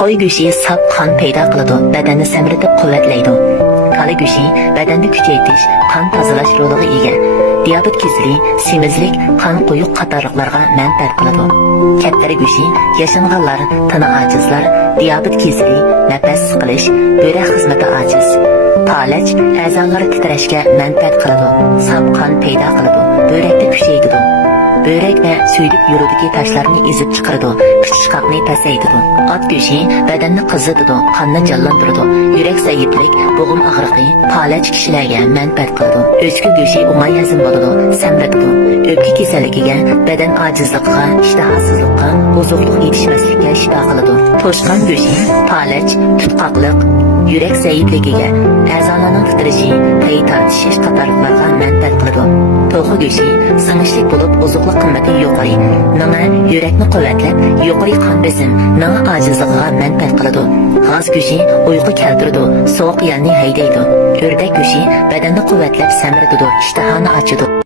Qo'y go'shti saf qon paydo qiladi, badanni semiritib quvvatlaydi. Kala go'shti badanni kuchaytirish, qon tozalash roliga ega. Diabet keseli, semizlik, qon quyuq qatorliqlarga manfaat qiladi. Kattari go'shti yashanganlar, tana ojizlar, diabet keseli, nafas siqilish, böbrek xizmati ojiz. Palach a'zolari titrashga manfaat qiladi. Saf qon paydo qiladi, böbrekni kuchaytiradi. Börek ve süydük yurudaki taşlarını ezip çıkardı, kışkakni pasaytırdı. At go'shti badanni qizitadi, qonni jonlantiradi. Yurak zaiflik, bo'g'im og'riqi, palach kishilarga manfaat qiladi. O'chki go'shti o'ng'ay hazm bo'ladi, samratadi. O'pka kasalligiga, badan ojizligiga, ishtahasizlikqa, ozuqlik yetishmaslikka shifo qiladi. To'shqon go'shti palach, tutqoqlik, yurak zaifligiga, a'zolarning titrishi, tay tortishish qatorliqlarga manfaat qiladi. To'g'ri go'shti sinishlik bo'lib, ozuqlik qimmati yuqori. Nima yurakni quvvatlab, yuqori qon besim, nima ojizligiga manfaat qiladi. G'oz go'shti uyqu keltiradi, sovuq yanni haydaydi. O'rdak go'shti badanni quvvatlab, samiritadi, ishtahani ochadi.